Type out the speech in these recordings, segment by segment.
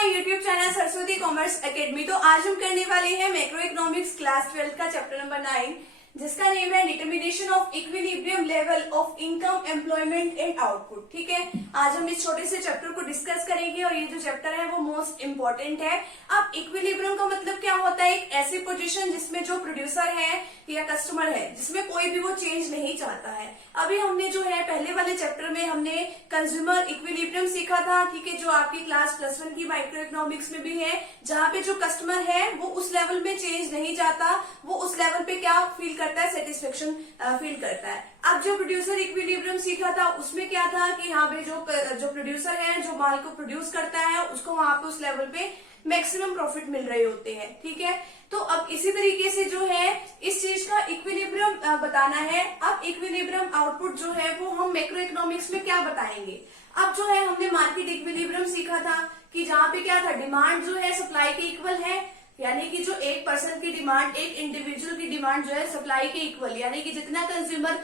My YouTube channel Saraswati commerce academy. तो आज हम करने वाले हैं मैक्रो इकोनॉमिक्स क्लास 12 का चैप्टर नंबर 9, जिसका नेम है determination of equilibrium level of income employment and output. ठीक है, आज हम इस छोटे से चैप्टर को डिस्कस करेंगे और ये जो चैप्टर है वो मोस्ट इम्पोर्टेंट है। अब इक्विलिब्रियम का मतलब क्या होता है? एक ऐसी पोजीशन जिसमें जो प्रोड्यूसर है या कस्टमर है, जिसमें कोई भी वो चेंज नहीं चाहता है। अभी हमने जो है पहले वाले चैप्टर में हमने कंज्यूमर इक्विलिब्रियम सीखा था, ठीक है, जो आपकी क्लास +1 की माइक्रो इकोनॉमिक्स में भी है, जहाँ पे जो कस्टमर है वो उस लेवल में चेंज नहीं चाहता, वो उस लेवल पे क्या फील करता है? सेटिस्फेक्शन फील करता है। अब जो प्रोड्यूसर इक्विलिब्रियम सीखा था उसमें क्या था कि यहाँ पे जो प्रोड्यूसर है, जो माल को प्रोड्यूस करता है, उसको वहां पे उस लेवल पे मैक्सिमम प्रॉफिट मिल रहे होते हैं। ठीक है, तो अब इसी तरीके से जो है इस चीज का इक्विलिब्रियम बताना है। अब इक्विलिब्रियम आउटपुट जो है वो हम मैक्रो इकोनॉमिक्स में क्या बताएंगे? अब जो है हमने मार्केट इक्विलिब्रियम सीखा था कि जहाँ पे क्या था, डिमांड जो है सप्लाई के इक्वल है, यानी कि जो एक पर्सन की डिमांड, एक इंडिविजुअल की डिमांड जो है सप्लाई के इक्वल, यानी कि जितना कंज्यूमर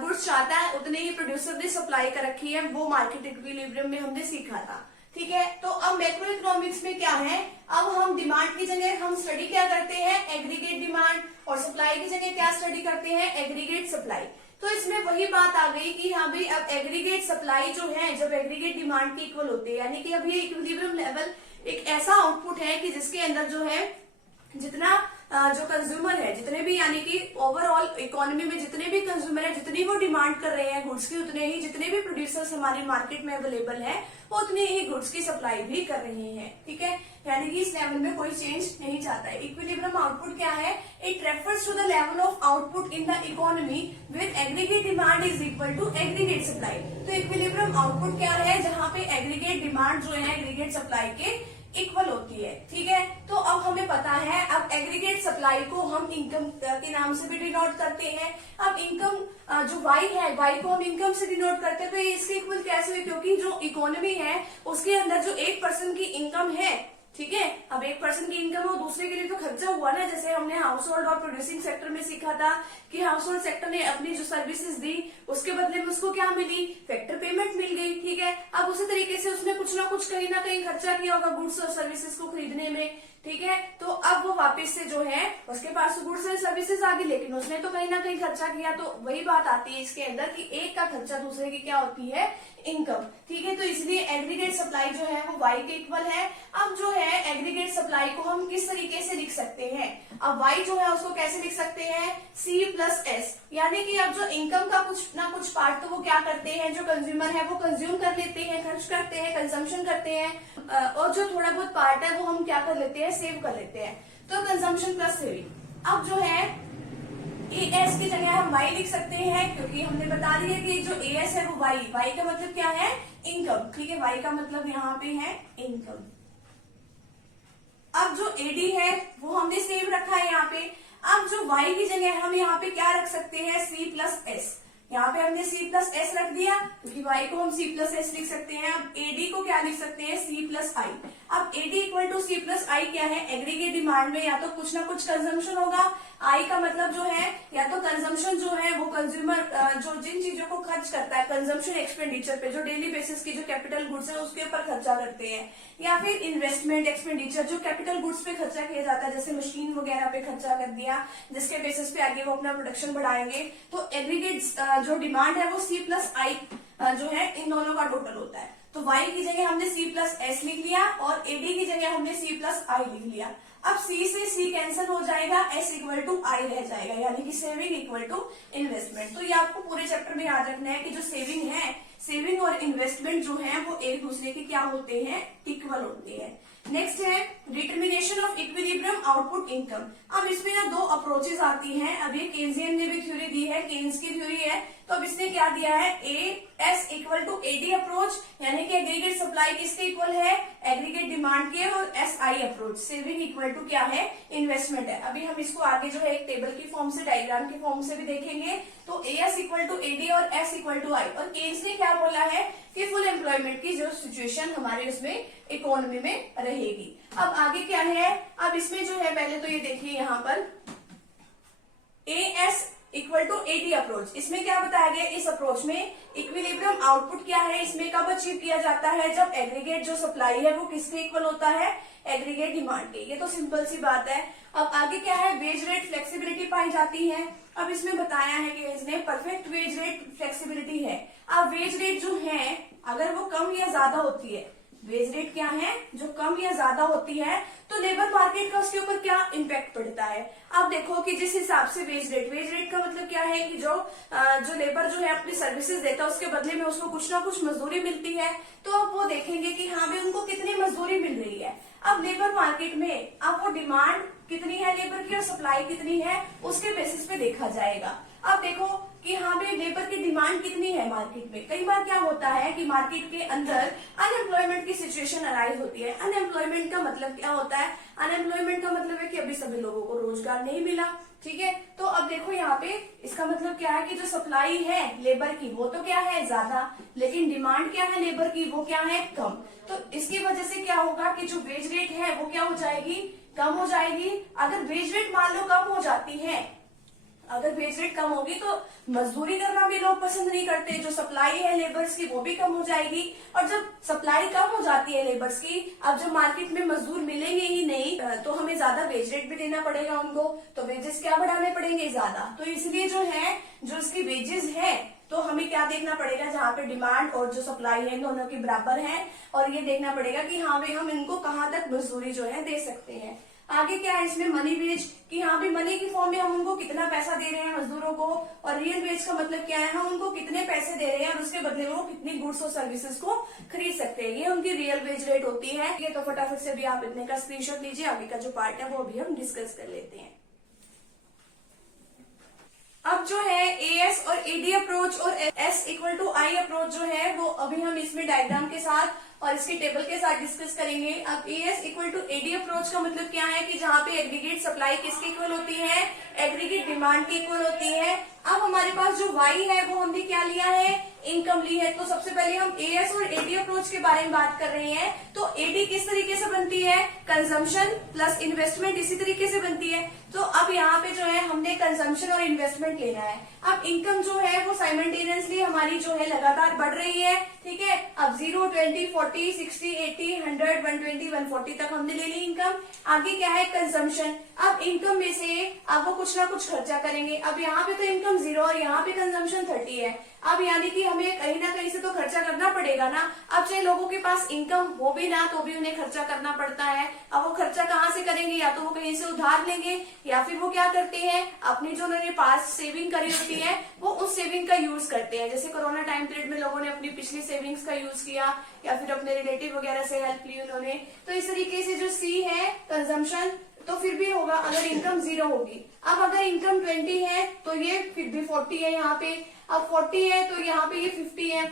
गुड्स चाहता है उतने ही प्रोड्यूसर ने सप्लाई कर रखी है, वो मार्केट इक्विलिब्रियम में हमने सीखा था। ठीक है, तो अब मैक्रो इकोनॉमिक्स में क्या है? अब हम डिमांड की जगह हम स्टडी क्या करते हैं? एग्रीगेट डिमांड, और सप्लाई की जगह क्या स्टडी करते हैं? Aggregate supply. तो इसमें वही बात आ गई कि हाँ भाई, अब एग्रीगेट सप्लाई जो है जब एग्रीगेट डिमांड के इक्वल होते हैं, यानी कि अब ये इक्विलिब्रियम लेवल एक ऐसा आउटपुट है कि जिसके अंदर जो है जितना जो कंज्यूमर है, जितने भी, यानी कि ओवरऑल इकोनॉमी में जितने भी कंज्यूमर है, जितनी वो डिमांड कर रहे हैं गुड्स की, उतने ही जितने भी प्रोड्यूसर्स हमारी मार्केट में अवेलेबल है वो उतने ही गुड्स की सप्लाई भी कर रहे हैं। ठीक है, यानी कि इस लेवल में कोई चेंज नहीं चाहता है। इक्विलिब्रियम आउटपुट क्या है? It refers to the level of output in the economy with aggregate demand is equal to aggregate supply. तो इक्विलिब्रियम आउटपुट क्या है? जहाँ पे एग्रीगेट डिमांड जो है एग्रीगेट सप्लाई के इक्वल होती है। ठीक है, तो अब हमें पता है, अब एग्रीगेट सप्लाई को हम इनकम के नाम से भी डिनोट करते हैं। अब इनकम जो वाई है, वाई को हम इनकम से डिनोट करते हैं। तो ये इसके इक्वल कैसे हुई? क्योंकि जो इकोनॉमी है उसके अंदर जो एक पर्सन की इनकम है, ठीक है, अब एक पर्सन की इनकम और दूसरे के लिए तो खर्चा हुआ ना। जैसे हमने हाउस होल्ड और प्रोड्यूसिंग सेक्टर में सीखा था कि हाउस होल्ड सेक्टर ने अपनी जो सर्विसेज दी उसके बदले में उसको क्या मिली? फैक्टर पेमेंट मिल गई। ठीक है, अब उसी तरीके से उसने कुछ ना कुछ कहीं ना कहीं खर्चा किया होगा गुड्स और सर्विसेज को खरीदने में। ठीक है, तो अब वो वापस से जो है उसके पास गुड्स एंड सर्विसेज आ गई, लेकिन उसने तो कहीं ना कहीं खर्चा किया। तो वही बात आती है इसके अंदर कि एक का खर्चा दूसरे की क्या होती है? इनकम। ठीक है, तो इसलिए एग्रीगेट सप्लाई जो है वो वाई के इक्वल है। अब जो है एग्रीगेट सप्लाई को हम किस तरीके से लिख सकते हैं? अब वाई जो है उसको कैसे लिख सकते हैं? C+S, यानी कि अब जो इनकम का कुछ ना कुछ पार्ट तो वो क्या करते हैं, जो कंज्यूमर है वो कंज्यूम कर लेते हैं, खर्च करते हैं, कंजम्पशन करते हैं, और जो थोड़ा बहुत पार्ट है वो हम क्या कर लेते हैं? सेव कर लेते हैं। तो कंजम्पशन प्लस सेविंग। अब जो है एस की जगह हम वाई लिख सकते हैं, क्योंकि हमने बता दिया कि जो एस है वो वाई, वाई का मतलब क्या है? इनकम। ठीक है, वाई का मतलब यहाँ पे है इनकम। अब जो एडी है वो हमने सेव रखा है यहाँ पे। अब जो वाई की जगह हम यहाँ पे क्या रख सकते हैं? C+S। यहाँ पे हमने C+S रख दिया, क्योंकि y को हम C+S लिख सकते हैं। अब AD को क्या लिख सकते हैं? C+I। अब AD इक्वल टू C+I क्या है? एग्रीगेट डिमांड में या तो कुछ ना कुछ कंजम्पशन होगा। I का मतलब जो है या तो कंजम्पशन जो है वो कंज्यूमर जो जिन चीजों को खर्च करता है कंजम्पशन एक्सपेंडिचर पे, जो डेली बेसिस की जो कैपिटल गुड्स है उसके ऊपर खर्चा करते हैं, या फिर इन्वेस्टमेंट एक्सपेंडिचर जो कैपिटल गुड्स पे खर्चा किया जाता है, जैसे मशीन वगैरह पे खर्चा कर दिया, जिसके बेसिस पे आगे वो अपना प्रोडक्शन बढ़ाएंगे। तो एग्रीगेट जो डिमांड है वो C+I जो है इन दोनों का टोटल होता है। तो y की जगह हमने C+S लिख लिया और AD की जगह हमने C+I लिख लिया। अब C से C कैंसिल हो जाएगा, S इक्वल टू I रह जाएगा, यानी कि सेविंग इक्वल टू इन्वेस्टमेंट। तो ये आपको पूरे चैप्टर में याद रखना है कि जो सेविंग है, सेविंग और इन्वेस्टमेंट जो है वो एक दूसरे के क्या होते हैं? इक्वल होते हैं। नेक्स्ट है determination of equilibrium output income. अब इसमें ना दो अप्रोचेस आती हैं। अब ये केन्जियन ने भी थ्योरी दी है, केन्स की थ्योरी है। तो अब इसने क्या दिया है? AS equal to AD approach, यानी कि एग्रीगेट सप्लाई किसके इक्वल है? एग्रीगेट डिमांड के, और SI approach saving equal to क्या है? इन्वेस्टमेंट है। अभी हम इसको आगे जो है एक टेबल की फॉर्म से, डायग्राम की फॉर्म से भी देखेंगे। तो AS इक्वल टू AD और S इक्वल टू I। और केन्स ने क्या बोला है कि फुल एम्प्लॉयमेंट की जो सिचुएशन हमारे उसमें इकोनॉमी में रहेगी। अब आगे क्या है? अब इसमें जो है पहले तो ये देखिए यहाँ पर AS equal to AD approach. इसमें क्या बताया गया, इस अप्रोच में इक्विलिब्रियम आउटपुट क्या है, इसमें कब अचीव किया जाता है, जब एग्रीगेट जो सप्लाई है वो किसके इक्वल होता है, एग्रीगेट डिमांड के। ये तो सिंपल सी बात है। अब आगे क्या है, वेज रेट फ्लेक्सिबिलिटी पाई जाती है। अब इसमें बताया है कि इसने परफेक्ट वेज रेट फ्लेक्सिबिलिटी है। अब वेज रेट जो है अगर वो कम या ज्यादा होती है, वेज रेट क्या है जो कम या ज्यादा होती है, तो लेबर मार्केट का उसके ऊपर क्या इम्पैक्ट पड़ता है। आप देखो कि जिस हिसाब से वेज रेट का मतलब क्या है कि जो लेबर जो है अपनी सर्विसेज देता है उसके बदले में उसको कुछ ना कुछ मजदूरी मिलती है, तो अब वो देखेंगे कि हाँ भाई उनको कितनी मजदूरी मिल रही है। अब लेबर मार्केट में अब वो डिमांड कितनी है लेबर की और सप्लाई कितनी है उसके बेसिस पे देखा जाएगा। अब देखो कि हाँ भाई लेबर की डिमांड कितनी है मार्केट में। कई बार क्या होता है कि मार्केट के अंदर अनएम्प्लॉयमेंट की सिचुएशन अराइज होती है। अनएम्प्लॉयमेंट का मतलब क्या होता है, अनएम्प्लॉयमेंट का मतलब है कि अभी सभी लोगों को रोजगार नहीं मिला, ठीक है। तो अब देखो यहाँ पे इसका मतलब क्या है कि जो सप्लाई है लेबर की वो तो क्या है ज्यादा, लेकिन डिमांड क्या है लेबर की वो क्या है कम। तो इसकी वजह से क्या होगा कि जो वेज रेट है वो क्या हो जाएगी, कम हो जाएगी। अगर वेज रेट मान लो कम हो जाती है, अगर वेज रेट कम होगी तो मजदूरी करना भी लोग पसंद नहीं करते, जो सप्लाई है लेबर्स की वो भी कम हो जाएगी। और जब सप्लाई कम हो जाती है लेबर्स की, अब जब मार्केट में मजदूर मिलेंगे ही नहीं तो हमें ज्यादा वेज रेट भी देना पड़ेगा उनको, तो वेजेस क्या बढ़ाने पड़ेंगे ज्यादा। तो इसलिए जो है जो इसकी वेजेस है तो हमें क्या देखना पड़ेगा, जहाँ पे डिमांड और जो सप्लाई है दोनों की बराबर है, और ये देखना पड़ेगा कि हाँ भाई हम इनको कहाँ तक मजदूरी जो है दे सकते हैं। आगे क्या है इसमें मनी वेज, कि हाँ भी मनी की फॉर्म में हम उनको कितना पैसा दे रहे हैं मजदूरों को, और रियल वेज का मतलब क्या है हम उनको कितने पैसे दे रहे हैं और उसके बदले में वो कितनी गुड्स और सर्विसेज को खरीद सकते हैं। ये उनकी रियल वेज रेट होती है। ये तो फटाफट से भी आप इतने का स्क्रीनशॉट लीजिए, आगे का जो पार्ट है वो अभी हम डिस्कस कर लेते हैं। अब जो है एएस और एडी अप्रोच और S equal to I approach जो है वो अभी हम इसमें डायग्राम के साथ और इसके टेबल के साथ डिस्कस करेंगे। अब AS equal to AD approach का मतलब क्या है कि जहाँ पे एग्रीगेट सप्लाई किसके इक्वल होती है, एग्रीगेट डिमांड की इक्वल होती है। अब हमारे पास जो वाई है वो हमने क्या लिया है, इनकम ली है। तो सबसे पहले हम एएस और एडी अप्रोच के बारे में बात कर रहे हैं। तो एडी किस तरीके से बनती है, कंजम्पशन प्लस इन्वेस्टमेंट इसी तरीके से बनती है। तो अब यहाँ पे जो है हमने कंजम्पशन और इन्वेस्टमेंट लेना है। अब इनकम जो है वो साइमल्टेनियसली हमारी जो है लगातार बढ़ रही है, ठीक है। अब 0, 20, 40, 60, 80, 100, 120, 140 तक हमने ले ली इनकम। आगे क्या है कंजम्पशन। अब इनकम में से अब वो कुछ ना कुछ खर्चा करेंगे। अब यहाँ पे तो इनकम 0 और यहाँ पे कंजम्पशन 30 है। अब यानी कि हमें कहीं ना कहीं से तो खर्चा करना पड़ेगा ना। अब चाहे लोगों के पास इनकम हो भी ना तो भी उन्हें खर्चा करना पड़ता है। अब वो खर्चा कहाँ से करेंगे, या तो वो कहीं से उधार लेंगे या फिर वो क्या करते हैं अपनी जो उन्होंने पास सेविंग करी होती है वो उस सेविंग का यूज करते हैं। जैसे कोरोना टाइम पीरियड में लोगों ने अपनी पिछली सेविंग्स का यूज किया या फिर अपने रिलेटिव वगैरह से हेल्प ली उन्होंने। तो इस तरीके से जो सी है कंजम्पशन तो फिर भी होगा अगर इनकम 0 होगी। अब अगर इनकम 20 है तो ये फिर भी 40 है यहाँ पे। अब 40 है तो यहाँ पे ये 50 है।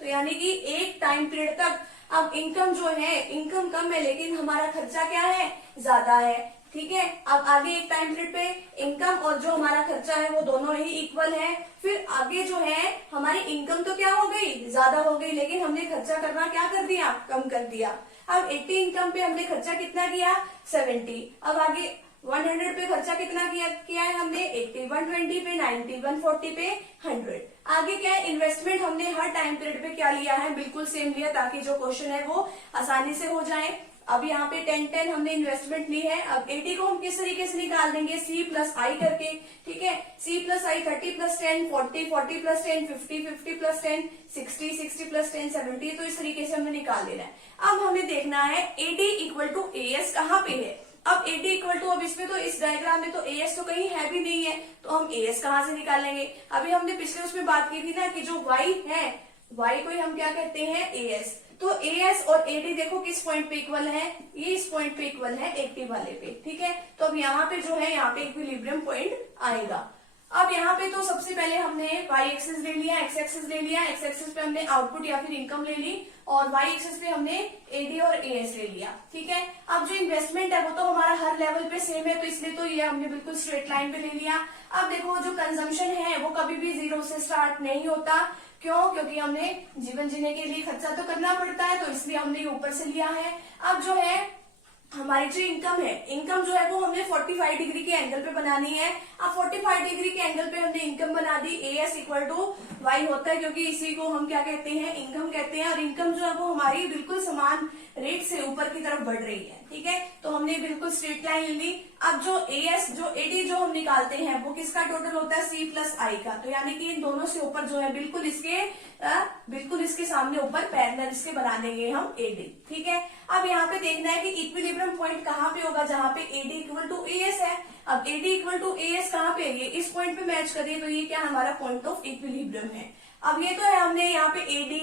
तो यानी कि एक टाइम पीरियड तक अब इनकम जो है इनकम कम है लेकिन हमारा खर्चा क्या है ज्यादा है, ठीक है। अब आगे एक टाइम पीरियड पे इनकम और जो हमारा खर्चा है वो दोनों ही इक्वल है। फिर आगे जो है हमारी इनकम तो क्या हो गई ज्यादा हो गई, लेकिन हमने खर्चा करना क्या कर दिया कम कर दिया। अब 80 इनकम पे हमने खर्चा कितना किया 70। अब आगे 100 पे खर्चा कितना किया है हमने 80, 120 पे 90, 140 पे 100। आगे क्या है इन्वेस्टमेंट हमने हर टाइम पीरियड पे क्या लिया है बिल्कुल सेम लिया ताकि जो क्वेश्चन है वो आसानी से हो जाए। अब यहाँ पे 10 हमने इन्वेस्टमेंट ली है। अब 80 को हम किस तरीके से निकाल देंगे सी प्लस आई करके, ठीक है। सी प्लस आई 30 प्लस 10 40, 40 प्लस 10 50, 50 प्लस 10 60, 60 प्लस 10 70। तो इस तरीके से हमें निकाल देना है। अब हमें देखना है एडी इक्वल टू एएस कहाँ पे है। अब एडी इक्वल टू अब इसमें तो इस डायग्राम में तो एएस तो कहीं है भी नहीं है, तो हम एएस कहाँ से निकालेंगे। अभी हमने पिछले उसमें बात की थी ना कि जो वाई है वाई को ही हम क्या कहते हैं एएस। तो एएस और एडी देखो किस पॉइंट पे इक्वल है, ये इस पॉइंट पे इक्वल है 80 वाले पे, ठीक है। तो अब यहाँ पे जो है यहाँ पे इक्विलिब्रियम पॉइंट आएगा। अब यहाँ पे तो सबसे पहले हमने वाई एक्सिस ले लिया, एक्स एक्सिस ले लिया। एक्स एक्सिस पे हमने आउटपुट या फिर इनकम ले ली और वाई एक्सिस पे हमने एडी और एएस ले लिया, ठीक है। अब जो इन्वेस्टमेंट है वो तो हमारा हर लेवल पे सेम है तो इसलिए तो ये हमने बिल्कुल स्ट्रेट लाइन पे ले लिया। अब देखो जो कंजम्पशन है वो कभी भी 0 से स्टार्ट नहीं होता, क्यों, क्योंकि हमने जीवन जीने के लिए खर्चा तो करना पड़ता है तो इसलिए हमने ऊपर से लिया है। अब जो है हमारी जो इनकम है, इनकम जो है वो हमने 45 डिग्री के एंगल पे बनानी है। अब 45 डिग्री के एंगल पे हमने इनकम बना दी, AS इक्वल टू वाई होता है, क्योंकि इसी को हम क्या कहते हैं, इनकम कहते हैं। और इनकम जो है वो हमारी बिल्कुल समान रेट से ऊपर की तरफ बढ़ रही है, ठीक है। तो हमने बिल्कुल स्ट्रेट लाइन ली। अब जो AS जो AD जो हम निकालते हैं वो किसका टोटल होता है, C प्लस I का। तो यानी कि इन दोनों से ऊपर जो है बिल्कुल इसके सामने ऊपर पैरेलल इसके बना देंगे हम AD, ठीक है। अब यहाँ पे देखना है कि इक्विलिब्रियम पॉइंट कहाँ पे होगा, जहाँ पे AD इक्वल टू AS है। अब AD इक्वल टू AS कहाँ पे है, ये इस पॉइंट पे मैच करिए, तो ये क्या हमारा पॉइंट ऑफ इक्विलिब्रियम है। अब ये तो है, हमने यहाँ पे AD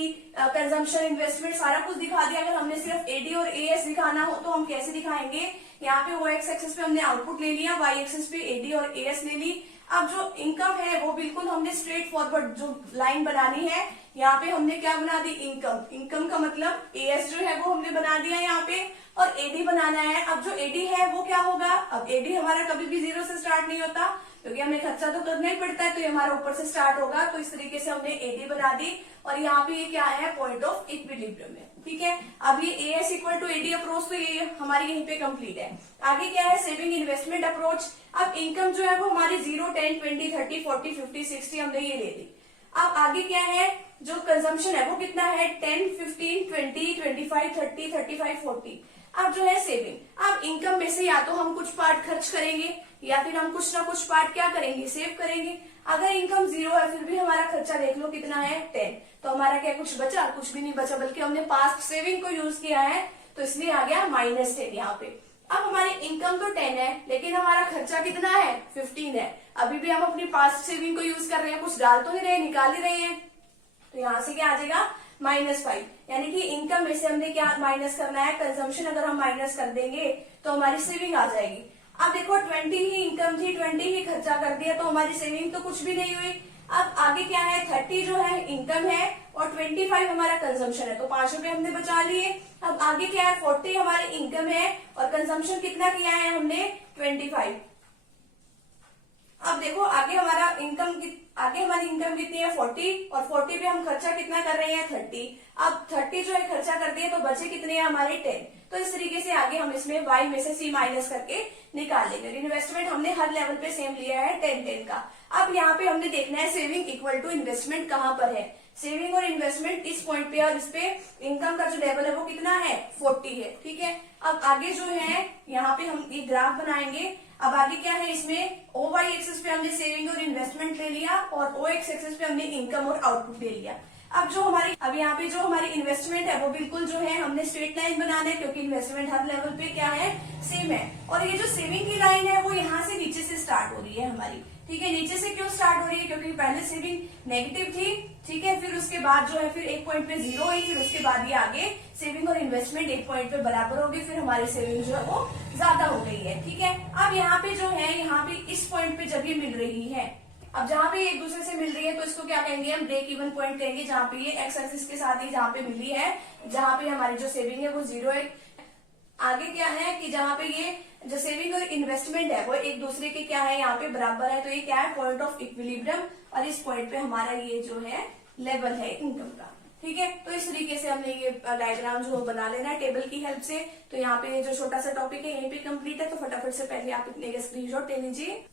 कंजम्पशन इन्वेस्टमेंट सारा कुछ दिखा दिया। अगर हमने सिर्फ AD और AS दिखाना हो तो हम कैसे दिखाएंगे, यहाँ पे OX एक्सिस पे हमने आउटपुट ले लिया, Y एक्सिस पे AD और AS ले ली। अब जो इनकम है वो बिल्कुल हमने स्ट्रेट फॉरवर्ड जो लाइन बनानी है, यहाँ पे हमने क्या बना दी, इनकम। इनकम का मतलब AS जो है वो हमने बना दिया यहाँ पे, और AD बनाना है। अब जो AD है वो क्या होगा, अब AD हमारा कभी भी 0 से स्टार्ट नहीं होता, क्योंकि हमें खर्चा तो करना ही पड़ता है, तो ये हमारा ऊपर से स्टार्ट होगा। तो इस तरीके से हमने AD बना दी, और यहाँ पे ये क्या है, पॉइंट ऑफ इक्विलिब्रियम है, ठीक है। अब ये AS equal to AD approach, तो ये हमारी यहीं पे कंप्लीट है। आगे क्या है, सेविंग इन्वेस्टमेंट अप्रोच। अब इनकम जो है वो हमारी 0, 10, 20, 30, 40, 50, 60 हमने ये ले ली। अब आगे क्या है, जो कंजम्पशन है वो कितना है, 10, 15, 20, 25, 30, 35, 40। अब जो है सेविंग, अब इनकम में से या तो हम कुछ पार्ट खर्च करेंगे, या फिर हम कुछ ना कुछ पार्ट क्या करेंगे, सेव करेंगे। अगर इनकम 0 है फिर भी हमारा खर्चा देख लो कितना है, 10। तो हमारा क्या कुछ बचा, कुछ भी नहीं बचा, बल्कि हमने पास्ट सेविंग को यूज किया है, तो इसलिए आ गया -10 यहाँ पे। अब हमारी इनकम तो 10 है, लेकिन हमारा खर्चा कितना है, 15 है। अभी भी हम अपनी पास्ट सेविंग को यूज कर रहे हैं, कुछ डाल तो नहीं रहे, निकाल ही रहे हैं। तो यहाँ से क्या आ जाएगा, -5। यानी कि इनकम में से हमने क्या माइनस करना है, कंजम्पशन अगर हम माइनस कर देंगे तो हमारी सेविंग आ जाएगी। अब देखो 20 ही इनकम थी, 20 ही खर्चा कर दिया, तो हमारी सेविंग तो कुछ भी नहीं हुई। अब आगे क्या है, 30 जो है इनकम है, और 25 हमारा कंजम्पशन है, तो 5 रुपए हमने बचा लिए। अब आगे क्या है, 40 हमारी इनकम है, और कंजम्पशन कितना किया है हमने, 25। अब देखो आगे हमारी इनकम कितनी है, 40, और 40 पे हम खर्चा कितना कर रहे हैं, 30। अब 30 जो है खर्चा कर दिए, तो बचे कितने हैं हमारे, 10। तो इस तरीके से आगे हम इसमें Y में से C माइनस करके निकाल लेंगे। इन्वेस्टमेंट हमने हर लेवल पे सेम लिया है, 10-10 का। अब यहाँ पे हमने देखना है सेविंग इक्वल टू इन्वेस्टमेंट कहाँ पर है। सेविंग और इन्वेस्टमेंट इस पॉइंट पे, और इस पे इनकम का जो लेवल है वो कितना है, 40 है, ठीक है। अब आगे जो है यहाँ पे हम ये ग्राफ बनाएंगे। अब आगे क्या है, इसमें OY एक्सिस पे हमने सेविंग और इन्वेस्टमेंट ले लिया, और OX एक्सिस पे हमने इनकम और आउटपुट ले लिया। अब यहाँ पे जो हमारी इन्वेस्टमेंट है वो बिल्कुल जो है हमने स्ट्रेट लाइन बनाना है, क्योंकि इन्वेस्टमेंट हर लेवल पे क्या है, सेम है। और ये जो सेविंग की लाइन है वो यहाँ से नीचे से स्टार्ट हो रही है हमारी, ठीक है। नीचे से क्यों स्टार्ट हो रही है, क्योंकि पहले सेविंग नेगेटिव थी, ठीक है। फिर उसके बाद जो है फिर एक पॉइंट पे 0 हुई, फिर उसके बाद ये आगे सेविंग और इन्वेस्टमेंट एक पॉइंट पे बराबर होगी, फिर हमारी सेविंग जो है वो ज्यादा हो गई है, ठीक है। अब यहाँ पे जो है, यहाँ पे इस पॉइंट पे जब ये मिल रही है, अब जहाँ पे एक दूसरे से मिल रही है, तो इसको क्या कहेंगे हम, ब्रेक इवन पॉइंट कहेंगे, जहाँ पे ये एक्स एक्सिस के साथ ही जहाँ पे मिली है, जहाँ पे हमारी जो सेविंग है वो 0 है। आगे क्या है कि जहाँ पे ये जो सेविंग और इन्वेस्टमेंट है वो एक दूसरे के क्या है, यहाँ पे बराबर है, तो ये क्या है, पॉइंट ऑफ इक्विलिब्रियम, और इस पॉइंट पे हमारा ये जो है लेवल है इनकम का, ठीक है। तो इस तरीके से हमने ये डायग्राम जो बना लेना है टेबल की हेल्प से। तो यहाँ पे जो छोटा सा टॉपिक है यहीं पे कंप्लीट है, तो फटाफट से पहले आप इतने स्क्रीनशॉट ले लीजिए।